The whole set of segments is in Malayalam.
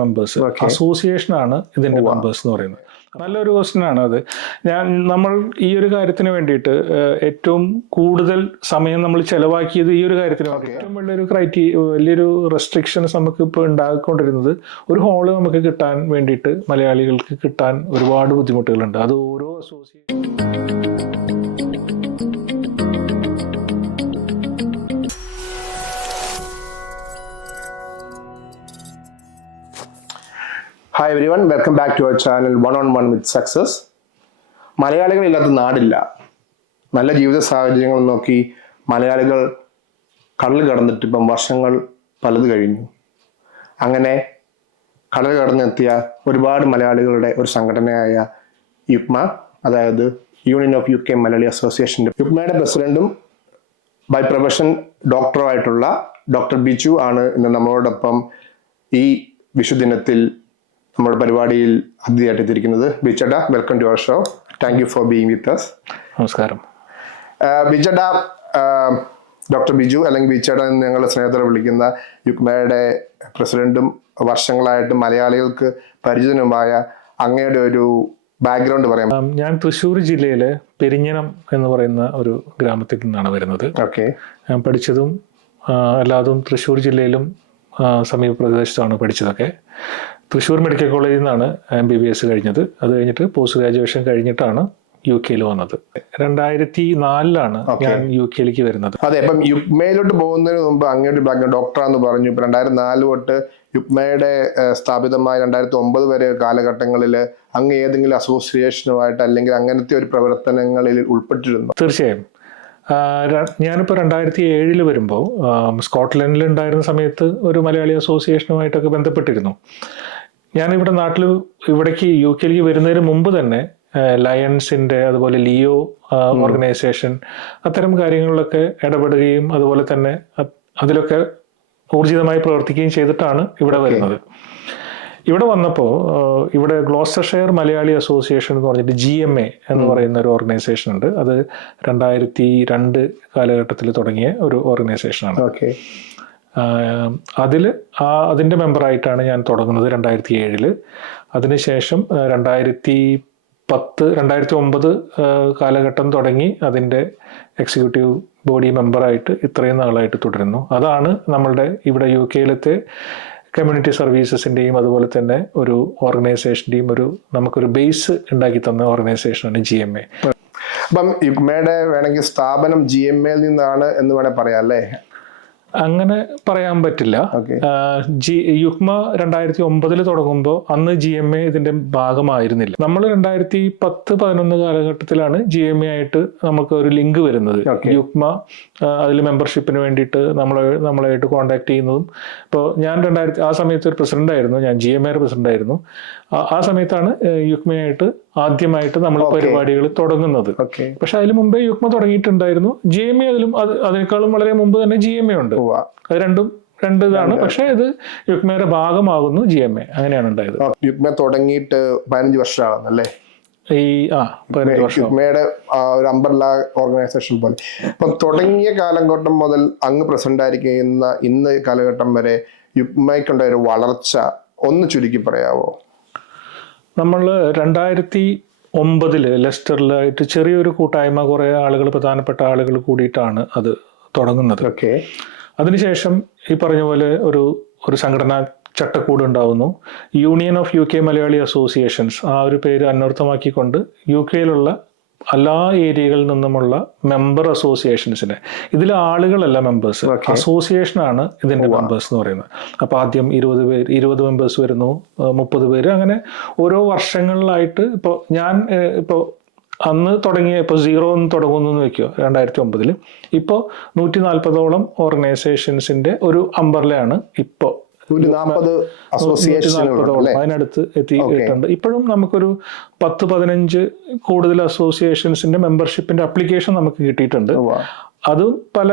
മെമ്പേഴ്സ് അസോസിയേഷനാണ് അസോസിയേഷൻ ആണ് ഇതിന്റെ മെമ്പേഴ്സ് എന്ന് പറയുന്നത്. നല്ലൊരു ക്വസ്റ്റ്യൻ ആണ് അത്. ഞാൻ നമ്മൾ ഈ ഒരു കാര്യത്തിന് വേണ്ടിയിട്ട് ഏറ്റവും കൂടുതൽ സമയം നമ്മൾ ചെലവാക്കിയത് ഈ ഒരു കാര്യത്തിന് വേണ്ടി ഏറ്റവും വലിയൊരു ക്രൈറ്റീരിയ വലിയൊരു റെസ്ട്രിക്ഷൻസ് നമുക്ക് ഇപ്പോൾ ഉണ്ടാക്കിക്കൊണ്ടിരുന്നത് ഒരു ഹോൾ നമുക്ക് കിട്ടാൻ വേണ്ടിയിട്ട് മലയാളികൾക്ക് കിട്ടാൻ ഒരുപാട് ബുദ്ധിമുട്ടുകളുണ്ട്. അത് ഓരോ association hi everyone welcome back to our channel one on one with success മലയാളികൾ ഇല്ലാത്ത നാടില്ല. നല്ല ജീവിത സാഹചര്യങ്ങൾ നോക്കി മലയാളികൾ കടൽ കടന്നിട്ട് ഇപ്പം വർഷങ്ങൾ പലത് കഴിഞ്ഞു. അങ്ങനെ കടൽ കടന്നെത്തിയ ഒരുപാട് മലയാളികളുടെ ഒരു സംഘടനയായ യുക്മ അതായത് union of U K Malayali അസോസിയേഷന്റെ യുക്മയുടെ പ്രസിഡന്റും ബൈ പ്രൊഫഷൻ ഡോക്ടറുമായിട്ടുള്ള ഡോക്ടർ ബിജു ആണ് ഇന്ന് നമ്മളോടൊപ്പം ഈ വിഷുദിനത്തിൽ നമ്മുടെ പരിപാടിയിൽ അതിഥിയായിട്ട് എത്തിയിരിക്കുന്നത് ബിജഡ. Welcome to our show thank you for being with us നമസ്കാരം. ബിജഡ ഡോക്ടർ ബിജു അല്ലെങ്കിൽ ബിച്ചട എന്ന് ഞങ്ങൾ സ്നേഹത്തോടെ വിളിക്കുന്ന യുക്മയുടെ പ്രസിഡന്റും വർഷങ്ങളായിട്ട് മലയാളികൾക്ക് പരിചിതനുമായ അങ്ങയുടെ ഒരു ബാക്ക്ഗ്രൗണ്ട് പറയാം. ഞാൻ തൃശ്ശൂർ ജില്ലയിലെ പെരിഞ്ഞനം എന്ന് പറയുന്ന ഒരു ഗ്രാമത്തിൽ നിന്നാണ് വരുന്നത്. ഓക്കെ. ഞാൻ പഠിച്ചതും അല്ലാതും തൃശ്ശൂർ ജില്ലയിലും സമീപ പ്രദേശത്താണ് പഠിച്ചതൊക്കെ. തൃശ്ശൂർ മെഡിക്കൽ കോളേജിൽ നിന്നാണ് എം ബി ബി എസ് കഴിഞ്ഞത്. അത് കഴിഞ്ഞിട്ട് പോസ്റ്റ് ഗ്രാജുവേഷൻ കഴിഞ്ഞിട്ടാണ് യു കെയിൽ വന്നത്. രണ്ടായിരത്തി നാലിലാണ് ഞാൻ യു കെയിലേക്ക് വരുന്നത്. അതെ ഇപ്പം യുക്മയിലോട്ട് പോകുന്നതിന് മുമ്പ് അങ്ങോട്ട് ബാക്ക്ഗ്രൗണ്ട് ഡോക്ടറാന്ന് പറഞ്ഞു. ഇപ്പൊ രണ്ടായിരത്തി നാല് തൊട്ട് യുക്മയുടെ സ്ഥാപിതമായ രണ്ടായിരത്തി ഒമ്പത് വരെ കാലഘട്ടങ്ങളിൽ അങ്ങ് ഏതെങ്കിലും അസോസിയേഷനുമായിട്ട് അല്ലെങ്കിൽ അങ്ങനത്തെ ഒരു പ്രവർത്തനങ്ങളിൽ ഉൾപ്പെട്ടിരുന്നു. തീർച്ചയായും. ഞാനിപ്പോൾ രണ്ടായിരത്തി ഏഴിൽ വരുമ്പോൾ സ്കോട്ട്ലൻഡിൽ ഉണ്ടായിരുന്ന സമയത്ത് ഒരു മലയാളി അസോസിയേഷനുമായിട്ടൊക്കെ ബന്ധപ്പെട്ടിരുന്നു. ഞാനിവിടെ നാട്ടിൽ ഇവിടേക്ക് യു കെയിലേക്ക് വരുന്നതിന് മുമ്പ് തന്നെ ലയൺസിന്റെ അതുപോലെ ലിയോ ഓർഗനൈസേഷൻ അത്തരം കാര്യങ്ങളിലൊക്കെ ഇടപെടുകയും അതുപോലെ തന്നെ അതിലൊക്കെ ഊർജിതമായി പ്രവർത്തിക്കുകയും ചെയ്തിട്ടാണ് ഇവിടെ വരുന്നത്. ഇവിടെ വന്നപ്പോൾ ഇവിടെ ഗ്ലോസ്റ്റർഷെയർ മലയാളി അസോസിയേഷൻ എന്ന് പറഞ്ഞിട്ട് ജി എം എ എന്ന് പറയുന്ന ഒരു ഓർഗനൈസേഷൻ ഉണ്ട്. അത് രണ്ടായിരത്തി രണ്ട് കാലഘട്ടത്തിൽ തുടങ്ങിയ ഒരു ഓർഗനൈസേഷനാണ് ഓക്കെ. അതിൽ ആ അതിന്റെ മെമ്പറായിട്ടാണ് ഞാൻ തുടങ്ങുന്നത് രണ്ടായിരത്തി ഏഴിൽ അതിനുശേഷം രണ്ടായിരത്തി പത്ത് രണ്ടായിരത്തി ഒമ്പത് കാലഘട്ടം തുടങ്ങി അതിന്റെ എക്സിക്യൂട്ടീവ് ബോഡി മെമ്പറായിട്ട് ഇത്രയും നാളായിട്ട് തുടരുന്നു. അതാണ് നമ്മളുടെ ഇവിടെ യു കെയിലത്തെ കമ്മ്യൂണിറ്റി സർവീസസിന്റെയും അതുപോലെ തന്നെ ഒരു ഓർഗനൈസേഷന്റെയും ഒരു നമുക്കൊരു ബേസ് ഉണ്ടാക്കി തന്ന ഓർഗനൈസേഷനാണ് ജി എം എ അപ്പം യുഗ്മയുടെ വേണമെങ്കിൽ സ്ഥാപനം ജി എം എയിൽ നിന്നാണ് എന്ന് വേണേൽ പറയാം അല്ലേ? അങ്ങനെ പറയാൻ പറ്റില്ല. ജി യുക്മ രണ്ടായിരത്തി ഒമ്പതിൽ തുടങ്ങുമ്പോൾ അന്ന് ജി എം എ ഇതിന്റെ ഭാഗമായിരുന്നില്ല. നമ്മൾ രണ്ടായിരത്തി പത്ത് പതിനൊന്ന് കാലഘട്ടത്തിലാണ് ജി എം എ ആയിട്ട് നമുക്ക് ഒരു ലിങ്ക് വരുന്നത്. യുക്മ അതിൽ മെമ്പർഷിപ്പിന് വേണ്ടിയിട്ട് നമ്മൾ നമ്മളായിട്ട് കോൺടാക്ട് ചെയ്യുന്നതും. ഇപ്പോൾ ഞാൻ രണ്ടായിരത്തി ആ സമയത്ത് ഒരു പ്രസിഡന്റ് ആയിരുന്നു. ഞാൻ ജി എം എയുടെ പ്രസിഡന്റ് ആയിരുന്നു. ആ- സമയത്താണ് യുക്മയായിട്ട് ആദ്യമായിട്ട് നമ്മൾ പരിപാടികൾ തുടങ്ങുന്നത്. പക്ഷെ അതിന് മുമ്പേ യുക്മ തുടങ്ങിയിട്ടുണ്ടായിരുന്നു. ജി എം എ അതിലും അതിനേക്കാളും വളരെ മുമ്പ് തന്നെ ജി എം എ ഉണ്ട്. അത് രണ്ടും രണ്ട് ഇതാണ്. പക്ഷേ ഇത് യുക്മയുടെ ഭാഗമാകുന്നു ജി എം എ. അങ്ങനെയാണ് ഉണ്ടായത്. യുക്മ തുടങ്ങിയിട്ട് പതിനഞ്ച് വർഷമാണെന്നല്ലേ? അല്ലേ ഈ ആ പതിനഞ്ച് വർഷം. യുക്മയുടെ ഒരു അമ്പർല ഓർഗനൈസേഷൻ പോലെ. അപ്പം തുടങ്ങിയ കാലഘട്ടം മുതൽ അങ്ങ് പ്രസന്റ് ആയിരിക്കുന്ന ഇന്ന് കാലഘട്ടം വരെ യുക്മയ്ക്കുണ്ടായ ഒരു വളർച്ച ഒന്ന് ചുരുക്കി പറയാവോ? നമ്മൾ രണ്ടായിരത്തി ഒമ്പതിൽ ലെസ്റ്ററിലായിട്ട് ചെറിയൊരു കൂട്ടായ്മ കുറേ ആളുകൾ പ്രധാനപ്പെട്ട ആളുകൾ കൂടിയിട്ടാണ് അത് തുടങ്ങുന്നത്. ഓക്കെ. അതിനുശേഷം ഈ പറഞ്ഞ പോലെ ഒരു ഒരു സംഘടനാ ചട്ടക്കൂട് ഉണ്ടാവുന്നു. Union of U K Malayali associations ആ ഒരു പേര് അന്വർത്ഥമാക്കിക്കൊണ്ട് യു കെയിലുള്ള എല്ലാ ഏരിയകളിൽ നിന്നുമുള്ള മെമ്പർ അസോസിയേഷൻസിനെ ഇതിൽ ആളുകളല്ല മെമ്പേഴ്സ് അസോസിയേഷൻ ആണ് ഇതിന്റെ മെമ്പേഴ്സ് എന്ന് പറയുന്നത്. അപ്പോൾ ആദ്യം ഇരുപത് പേര് ഇരുപത് മെമ്പേഴ്സ് വരുന്നു മുപ്പത് പേര് അങ്ങനെ ഓരോ വർഷങ്ങളിലായിട്ട് ഇപ്പോൾ ഞാൻ ഇപ്പോൾ അന്ന് തുടങ്ങിയ ഇപ്പോൾ സീറോ എന്ന് തുടങ്ങുന്നു എന്ന് വെക്കുക രണ്ടായിരത്തി ഒമ്പതിൽ ഇപ്പോൾ നൂറ്റി നാൽപ്പതോളം ഓർഗനൈസേഷൻസിന്റെ ഒരു അമ്പർലയാണ് ഇപ്പോൾ അതിനടുത്ത് എത്തിയിട്ടുണ്ട്. ഇപ്പോഴും നമുക്കൊരു പത്ത് പതിനഞ്ച് കൂടുതൽ അസോസിയേഷൻസിന്റെ മെമ്പർഷിപ്പിന്റെ അപ്ലിക്കേഷൻ നമുക്ക് കിട്ടിയിട്ടുണ്ട്. അതും പല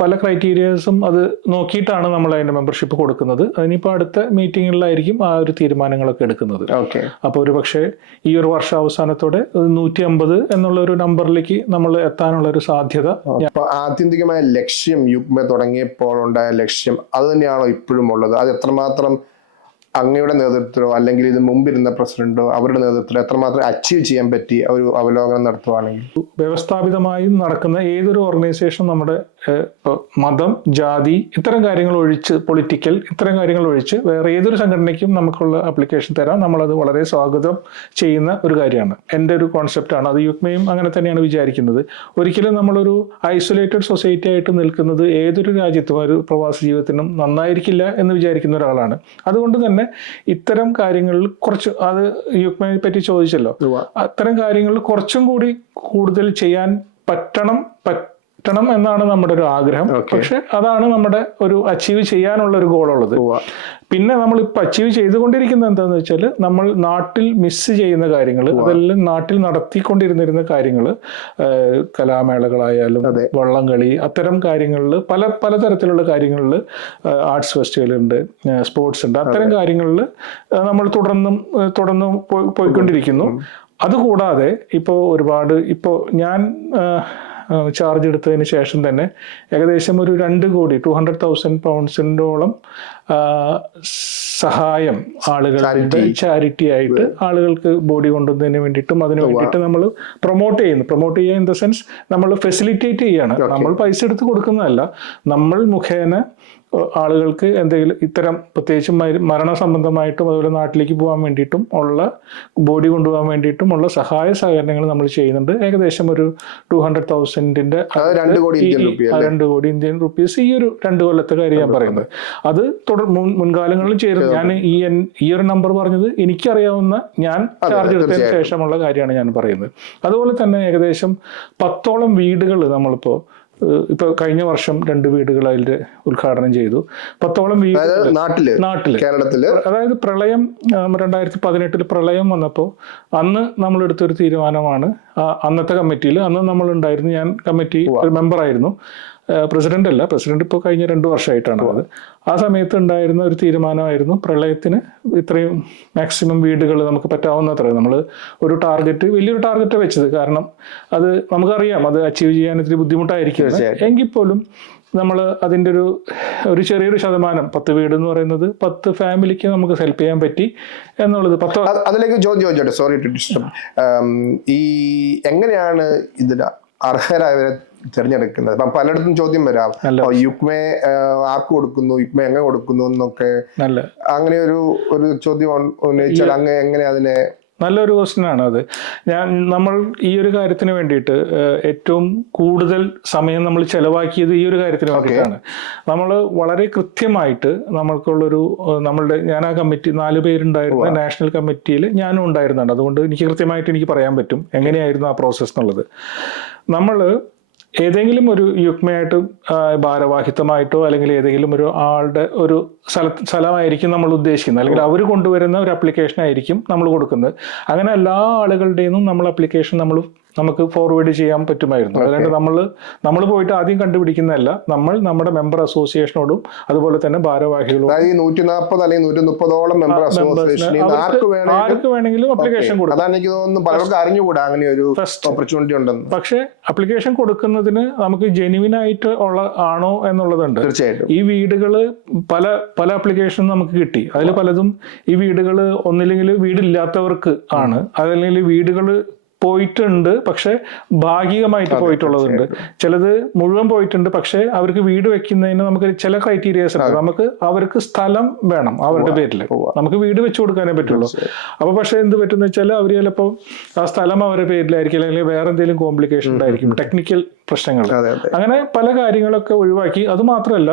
പല ക്രൈറ്റീരിയസും അത് നോക്കിയിട്ടാണ് നമ്മൾ അതിന്റെ മെമ്പർഷിപ്പ് കൊടുക്കുന്നത്. അതിനിപ്പോൾ അടുത്ത മീറ്റിങ്ങുകളിലായിരിക്കും ആ ഒരു തീരുമാനങ്ങളൊക്കെ എടുക്കുന്നത്. ഓക്കെ. അപ്പോൾ ഒരു പക്ഷേ ഈ ഒരു വർഷ അവസാനത്തോടെ നൂറ്റി അമ്പത് എന്നുള്ള ഒരു നമ്പറിലേക്ക് നമ്മൾ എത്താനുള്ള ഒരു സാധ്യത ആത്യന്തികമായ ലക്ഷ്യം യുഗ്മ തുടങ്ങിയപ്പോൾ ഉണ്ടായ ലക്ഷ്യം അത് തന്നെയാണോ ഇപ്പോഴും ഉള്ളത്? അത് എത്രമാത്രം അങ്ങയുടെ നേതൃത്വത്തിലോ അല്ലെങ്കിൽ ഇത് മുമ്പിരുന്ന പ്രസിഡന്റോ അവരുടെ നേതൃത്വത്തിലോ എത്രമാത്രം അച്ചീവ് ചെയ്യാൻ പറ്റി ഒരു അവലോകനം നടത്തുവാണെങ്കിൽ? വ്യവസ്ഥാപിതമായും നടക്കുന്ന ഏതൊരു ഓർഗനൈസേഷൻ നമ്മുടെ മതം ജാതി ഇത്തരം കാര്യങ്ങൾ ഒഴിച്ച് പൊളിറ്റിക്കൽ ഇത്തരം കാര്യങ്ങൾ ഒഴിച്ച് വേറെ ഏതൊരു സംഘടനയ്ക്കും നമുക്കുള്ള അപ്ലിക്കേഷൻ തരാം. നമ്മളത് വളരെ സ്വാഗതം ചെയ്യുന്ന ഒരു കാര്യമാണ്. എന്റെ ഒരു കോൺസെപ്റ്റാണ് അത് യുക്മയും അങ്ങനെ തന്നെയാണ് വിചാരിക്കുന്നത്. ഒരിക്കലും നമ്മളൊരു ഐസൊലേറ്റഡ് സൊസൈറ്റി ആയിട്ട് നിൽക്കുന്നത് ഏതൊരു രാജ്യത്തും ഒരു പ്രവാസ ജീവിതത്തിനും നന്നായിരിക്കില്ല എന്ന് വിചാരിക്കുന്ന ഒരാളാണ്. അതുകൊണ്ട് തന്നെ ഇത്തരം കാര്യങ്ങളിൽ കുറച്ച് അത് യുക്മയെ പറ്റി ചോദിച്ചല്ലോ. അത്തരം കാര്യങ്ങളിൽ കുറച്ചും കൂടി കൂടുതൽ ചെയ്യാൻ പറ്റണം പറ്റണം എന്നാണ് നമ്മുടെ ഒരു ആഗ്രഹം. പക്ഷെ അതാണ് നമ്മുടെ ഒരു അച്ചീവ് ചെയ്യാനുള്ള ഒരു ഗോളുള്ളത് പിന്നെ നമ്മൾ ഇപ്പൊ അച്ചീവ് ചെയ്തുകൊണ്ടിരിക്കുന്നത് എന്താന്ന് വെച്ചാൽ നമ്മൾ നാട്ടിൽ മിസ് ചെയ്യുന്ന കാര്യങ്ങൾ അതെല്ലാം നാട്ടിൽ നടത്തിക്കൊണ്ടിരുന്നിരുന്ന കാര്യങ്ങൾ കലാമേളകളായാലും. വള്ളംകളി അത്തരം കാര്യങ്ങളിൽ പല പലതരത്തിലുള്ള കാര്യങ്ങളിൽ ആർട്സ് ഫെസ്റ്റിവലുണ്ട് സ്പോർട്സ് ഉണ്ട് അത്തരം കാര്യങ്ങളിൽ നമ്മൾ തുടർന്നും തുടർന്നും പോയിക്കൊണ്ടിരിക്കുന്നു. അതുകൂടാതെ ഇപ്പോൾ ഒരുപാട് ഇപ്പോൾ ഞാൻ ചാർജ് എടുത്തതിന് ശേഷം തന്നെ ഏകദേശം ഒരു രണ്ട് കോടി ടു ഹൺഡ്രഡ് തൗസൻഡ് പൗണ്ട്സിന്റോളം സഹായം ആളുകളുടെ ചാരിറ്റി ആയിട്ട് ആളുകൾക്ക് ബോഡി കൊണ്ടുവന്നതിന് വേണ്ടിയിട്ടും അതിന് വേണ്ടിയിട്ട് നമ്മൾ പ്രൊമോട്ട് ചെയ്യുന്നു. പ്രൊമോട്ട് ചെയ്യുക ഇൻ ദ സെൻസ് നമ്മൾ ഫെസിലിറ്റേറ്റ് ചെയ്യാണ്. നമ്മൾ പൈസ എടുത്ത് കൊടുക്കുന്നതല്ല. നമ്മൾ മുഖേന ആളുകൾക്ക് എന്തെങ്കിലും ഇത്തരം പ്രത്യേകിച്ചും മര- മരണ സംബന്ധമായിട്ടും അതുപോലെ നാട്ടിലേക്ക് പോകാൻ വേണ്ടിയിട്ടും ഉള്ള ബോഡി കൊണ്ടുപോകാൻ വേണ്ടിയിട്ടും ഉള്ള സഹായ സഹകരണങ്ങൾ നമ്മൾ ചെയ്യുന്നുണ്ട്. ഏകദേശം ഒരു ടു ഹൺഡ്രഡ് തൗസൻഡിന്റെ രണ്ട് കോടി ഇന്ത്യൻ റുപ്പീസ് ഈ ഒരു രണ്ട് കൊല്ലത്തെ കാര്യം ഞാൻ പറയുന്നത്. അത് തുടർ മുൻകാലങ്ങളിൽ ചെയ്തു ഞാൻ ഈ ഈ ഒരു നമ്പർ പറഞ്ഞത് എനിക്കറിയാവുന്ന ഞാൻ ചാർജ് എടുത്തതിന് ശേഷമുള്ള കാര്യമാണ് ഞാൻ പറയുന്നത്. അതുപോലെ തന്നെ ഏകദേശം പത്തോളം വീടുകൾ നമ്മളിപ്പോ ഇപ്പൊ കഴിഞ്ഞ വർഷം രണ്ട് വീടുകൾ അതിൽ ഉദ്ഘാടനം ചെയ്തു. പത്തോളം വീട് അതായത് നാട്ടിൽ നാട്ടിൽ. കേരളത്തിൽ. അതായത് പ്രളയം രണ്ടായിരത്തി പതിനെട്ടിൽ പ്രളയം വന്നപ്പോൾ അന്ന് നമ്മൾ എടുത്തൊരു തീരുമാനമാണ് അന്നത്തെ കമ്മിറ്റിയിൽ അന്ന് നമ്മൾ ഉണ്ടായിരുന്നു ഞാൻ കമ്മിറ്റി മെമ്പർ മെമ്പറായിരുന്നു പ്രസിഡന്റ് അല്ല. പ്രസിഡന്റ് ഇപ്പോൾ കഴിഞ്ഞ രണ്ട് വർഷമായിട്ടാണ് അത്. ആ സമയത്ത് ഉണ്ടായിരുന്ന ഒരു തീരുമാനമായിരുന്നു പ്രളയത്തിന് ഇത്രയും മാക്സിമം വീടുകൾ നമുക്ക് പറ്റാവുന്നത്ര. നമ്മൾ ഒരു ടാർഗറ്റ് വലിയൊരു ടാർഗറ്റ് വെച്ചത്. കാരണം അത് നമുക്കറിയാം. അത് അച്ചീവ് ചെയ്യാൻ ഇത്തിരി ബുദ്ധിമുട്ടായിരിക്കും. എങ്കിൽ പോലും നമ്മൾ അതിന്റെ ഒരു ഒരു ചെറിയൊരു ശതമാനം പത്ത് വീട് എന്ന് പറയുന്നത് പത്ത് ഫാമിലിക്ക് നമുക്ക് ഹെൽപ്പ് ചെയ്യാൻ പറ്റി എന്നുള്ളത് പത്ത് അത് അതിലേക്ക് ചോദ്യം ചോദിച്ചോട്ടെ സോറി ടു ഡിസ്റ്റർബ് ഈ എങ്ങനെയാണ് ഇതിന് അർഹരായവരെ തിരഞ്ഞെടുക്കുന്നത്. അപ്പം പലയിടത്തും ചോദ്യം വരാം. യുക്മേ ആർക്ക് കൊടുക്കുന്നു? യുക്മെ എങ്ങനെ കൊടുക്കുന്നു എന്നൊക്കെ. അങ്ങനെ ഒരു ഒരു ചോദ്യം ഉന്നയിച്ചാൽ അങ്ങ് എങ്ങനെ അതിനെ നല്ലൊരു ക്വസ്റ്റ്യൻ ആണ് അത്. ഞാൻ നമ്മൾ ഈ ഒരു കാര്യത്തിന് വേണ്ടിയിട്ട് ഏറ്റവും കൂടുതൽ സമയം നമ്മൾ ചെലവാക്കിയത് ഈ ഒരു കാര്യത്തിന് വേണ്ടിയിട്ടാണ്. നമ്മൾ വളരെ കൃത്യമായിട്ട് നമ്മൾക്കുള്ളൊരു നമ്മളുടെ ഞാൻ ആ കമ്മിറ്റി നാല് പേരുണ്ടായിരുന്ന നാഷണൽ കമ്മിറ്റിയിൽ ഞാനും ഉണ്ടായിരുന്നുണ്ട്. അതുകൊണ്ട് എനിക്ക് കൃത്യമായിട്ട് എനിക്ക് പറയാൻ പറ്റും. എങ്ങനെയായിരുന്നു ആ പ്രോസസ്സ് എന്നുള്ളത്. നമ്മൾ ഏതെങ്കിലും ഒരു യുഗ്മയായിട്ട് ഭാരവാഹിത്വമായിട്ടോ അല്ലെങ്കിൽ ഏതെങ്കിലും ഒരു ആളുടെ ഒരു സ്ഥല സ്ഥലമായിരിക്കും നമ്മൾ ഉദ്ദേശിക്കുന്നത്. അല്ലെങ്കിൽ അവർ കൊണ്ടുവരുന്ന ഒരു അപ്ലിക്കേഷൻ ആയിരിക്കും നമ്മൾ കൊടുക്കുന്നത്. അങ്ങനെ എല്ലാ ആളുകളുടെയും നമ്മൾ അപ്ലിക്കേഷൻ നമ്മൾ നമുക്ക് ഫോർവേഡ് ചെയ്യാൻ പറ്റുമായിരുന്നു. അതുകൊണ്ട് നമ്മൾ നമ്മൾ പോയിട്ട് ആദ്യം കണ്ടുപിടിക്കുന്നതല്ല നമ്മൾ നമ്മുടെ മെമ്പർ അസോസിയേഷനോടും അതുപോലെ തന്നെ ഭാരവാഹികളോടും. പക്ഷെ ഈ നൂറ്റി നാൽപ്പത് അല്ലെങ്കിൽ നൂറ്റി മുപ്പതോളം മെമ്പർ അസോസിയേഷനിൽ ആർക്ക് വേണമെങ്കിലും ആർക്ക് അപ്ലിക്കേഷൻ കൊടുക്കാം. അതാണ് എനിക്ക് തോന്നുന്നു പലർക്കും അറിഞ്ഞുകൂടാ അങ്ങനെ ഒരു ഓപ്പർച്യൂണിറ്റി ഉണ്ടെന്ന്. പക്ഷേ അപ്ലിക്കേഷൻ കൊടുക്കുന്നതിന് നമുക്ക് ജെനുവിൻ ആയിട്ട് ഉള്ള ആണോ എന്നുള്ളതുണ്ട്. തീർച്ചയായിട്ടും. ഈ വീടുകൾ പല പല അപ്ലിക്കേഷൻ നമുക്ക് കിട്ടി. അതിൽ പലതും ഈ വീടുകൾ ഒന്നില്ലെങ്കിൽ വീടില്ലാത്തവർക്ക് ആണ്. അതല്ലെങ്കിൽ വീടുകൾ പോയിട്ടുണ്ട് പക്ഷെ ഭാഗികമായിട്ട് പോയിട്ടുള്ളതുണ്ട്. ചിലത് മുഴുവൻ പോയിട്ടുണ്ട് പക്ഷെ അവർക്ക് വീട് വെക്കുന്നതിന് നമുക്ക് ചില ക്രൈറ്റീരിയസ് ഉണ്ട്. നമുക്ക് അവർക്ക് സ്ഥലം വേണം അവരുടെ പേരിൽ. നമുക്ക് വീട് വെച്ചു കൊടുക്കാനേ പറ്റുള്ളൂ. അപ്പൊ പക്ഷെ എന്ത് പറ്റുന്ന വെച്ചാൽ അവർ ചിലപ്പോൾ ആ സ്ഥലം അവരുടെ പേരിലായിരിക്കും അല്ലെങ്കിൽ വേറെ എന്തെങ്കിലും കോംപ്ലിക്കേഷൻ ഉണ്ടായിരിക്കും. ടെക്നിക്കൽ പ്രശ്നങ്ങൾ. അങ്ങനെ പല കാര്യങ്ങളൊക്കെ ഒഴിവാക്കി. അത് മാത്രമല്ല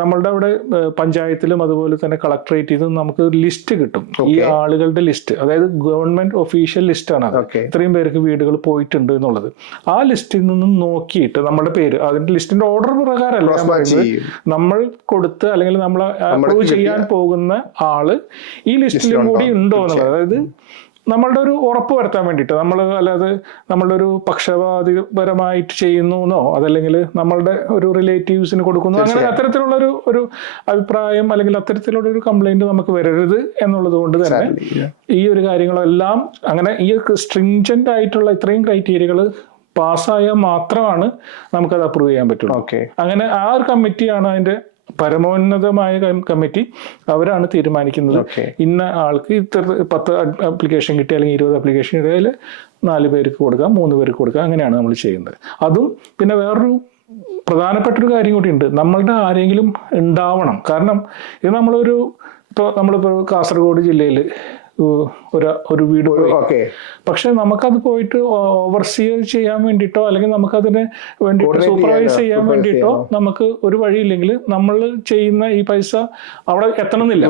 നമ്മളുടെ അവിടെ പഞ്ചായത്തിലും അതുപോലെ തന്നെ കളക്ടറേറ്റ് ചെയ്തും നമുക്ക് ലിസ്റ്റ് കിട്ടും. ഈ ആളുകളുടെ ലിസ്റ്റ് അതായത് ഗവൺമെന്റ് ഒഫീഷ്യൽ ലിസ്റ്റാണ് അത്. ഓക്കെ. ഇത്രയും പേർക്ക് വീടുകൾ പോയിട്ടുണ്ട് എന്നുള്ളത്. ആ ലിസ്റ്റിൽ നിന്നും നോക്കിയിട്ട് നമ്മുടെ പേര് അതിന്റെ ലിസ്റ്റിന്റെ ഓർഡർ പ്രകാരമല്ല നമ്മൾ കൊടുത്ത് അല്ലെങ്കിൽ നമ്മൾ അപ്രൂവ് ചെയ്യാൻ പോകുന്ന ആൾ ഈ ലിസ്റ്റിലും കൂടി ഉണ്ടോ എന്നുള്ളത്. അതായത് നമ്മളുടെ ഒരു ഉറപ്പ് വരുത്താൻ വേണ്ടിയിട്ട് നമ്മൾ അല്ലാതെ നമ്മളുടെ ഒരു പക്ഷപാതിപരമായിട്ട് ചെയ്യുന്നു എന്നോ അതല്ലെങ്കിൽ നമ്മളുടെ ഒരു റിലേറ്റീവ്സിന് കൊടുക്കുന്നു? അങ്ങനെ അത്തരത്തിലുള്ള ഒരു ഒരു അഭിപ്രായം അല്ലെങ്കിൽ അത്തരത്തിലുള്ള ഒരു കംപ്ലൈന്റ് നമുക്ക് വരരുത് എന്നുള്ളത് കൊണ്ട് തന്നെ ഈ ഒരു കാര്യങ്ങളെല്ലാം അങ്ങനെ ഈ സ്ട്രിഞ്ചന്റ് ആയിട്ടുള്ള ഇത്രയും ക്രൈറ്റീരിയകൾ പാസ്സായാൽ മാത്രമാണ് നമുക്കത് അപ്രൂവ് ചെയ്യാൻ പറ്റുള്ളൂ. ഓക്കെ അങ്ങനെ ആ ഒരു കമ്മിറ്റിയാണ് അതിന്റെ പരമോന്നതമായ കമ്മിറ്റി അവരാണ് തീരുമാനിക്കുന്നത്. ഇന്ന ആൾക്ക് ഇത്ര പത്ത് അപ്ലിക്കേഷൻ കിട്ടി അല്ലെങ്കിൽ ഇരുപത് ആപ്ലിക്കേഷൻ കിട്ടിയാൽ നാല് പേർക്ക് കൊടുക്കാം മൂന്ന് പേർക്ക് കൊടുക്കാം അങ്ങനെയാണ് നമ്മൾ ചെയ്യുന്നത്. അതും പിന്നെ വേറൊരു പ്രധാനപ്പെട്ടൊരു കാര്യം കൂടിയുണ്ട് നമ്മളുടെ ആരെങ്കിലും ഉണ്ടാവണം. കാരണം ഇത് നമ്മളൊരു ഇപ്പോൾ നമ്മളിപ്പോൾ കാസർഗോഡ് ജില്ലയിൽ ഒരു ഒരു വീട് പോയി. പക്ഷെ നമുക്കത് പോയിട്ട് ഓവർസിയർ ചെയ്യാൻ വേണ്ടിയിട്ടോ അല്ലെങ്കിൽ നമുക്കതിനെ വേണ്ടിയിട്ട് സൂപ്പർവൈസ് ചെയ്യാൻ വേണ്ടിയിട്ടോ നമുക്ക് ഒരു വഴിയില്ലെങ്കിൽ നമ്മൾ ചെയ്യുന്ന ഈ പൈസ അവിടെ എത്തണമെന്നില്ല.